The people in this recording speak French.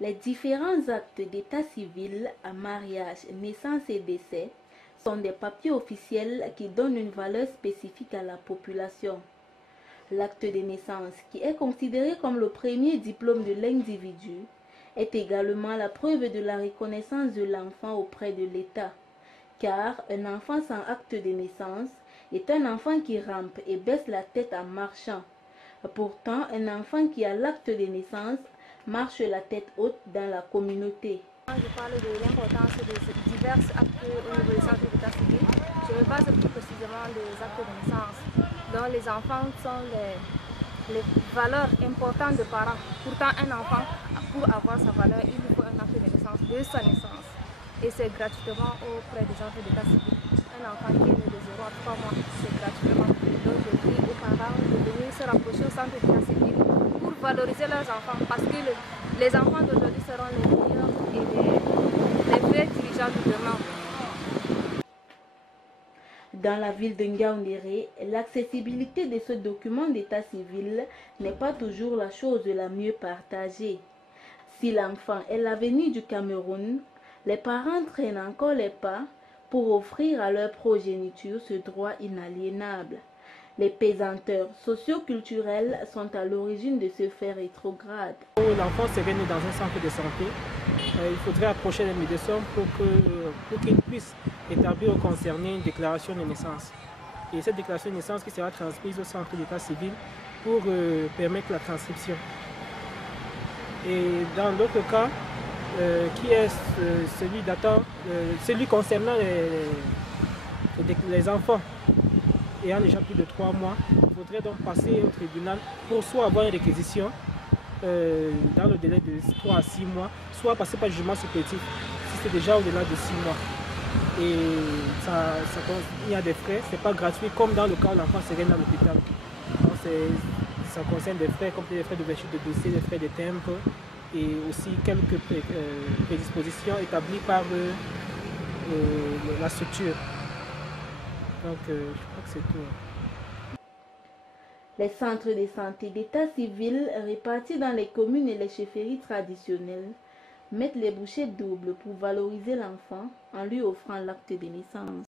Les différents actes d'état civil à mariage, naissance et décès sont des papiers officiels qui donnent une valeur spécifique à la population. L'acte de naissance, qui est considéré comme le premier diplôme de l'individu, est également la preuve de la reconnaissance de l'enfant auprès de l'État, car un enfant sans acte de naissance est un enfant qui rampe et baisse la tête en marchant. Pourtant, un enfant qui a l'acte de naissance marche la tête haute dans la communauté. Je parle de l'importance de divers actes au niveau des centres d'état civil. Je me base plus précisément des actes de naissance, dont les enfants sont les valeurs importantes des parents. Pourtant, un enfant, pour avoir sa valeur, il lui faut un acte de naissance, de sa naissance. Et c'est gratuitement auprès des centres d'état civil. Un enfant qui est né de 0 à 3 mois, c'est gratuitement. Donc je dis aux parents de venir se rapprocher au centre d'état civil pour valoriser leurs enfants, parce que les enfants d'aujourd'hui seront les meilleurs et les vrais dirigeants de demain. Dans la ville de Ngaoundéré, l'accessibilité de ce document d'état civil n'est pas toujours la chose la mieux partagée. Si l'enfant est l'avenir du Cameroun, les parents traînent encore les pas pour offrir à leur progéniture ce droit inaliénable. Les pesanteurs socio-culturels sont à l'origine de ce fait rétrograde. L'enfant serait né dans un centre de santé. Il faudrait approcher les médecins pour qu'ils puissent établir aux concernés une déclaration de naissance. Et cette déclaration de naissance qui sera transmise au centre d'état civil pour permettre la transcription. Et dans d'autres cas, qui est celui concernant les enfants ayant déjà plus de 3 mois, il faudrait donc passer au tribunal pour soit avoir une réquisition dans le délai de 3 à 6 mois, soit passer par jugement supplétif si c'est déjà au-delà de 6 mois. Et il y a des frais, ce n'est pas gratuit comme dans le cas où l'enfant serait dans l'hôpital. Ça concerne des frais comme les frais d'ouverture de dossier, les frais de timbre et aussi quelques prédispositions établies par la structure. Donc je crois que c'est tout. Les centres de santé d'état civil répartis dans les communes et les chefferies traditionnelles mettent les bouchées doubles pour valoriser l'enfant en lui offrant l'acte de naissance.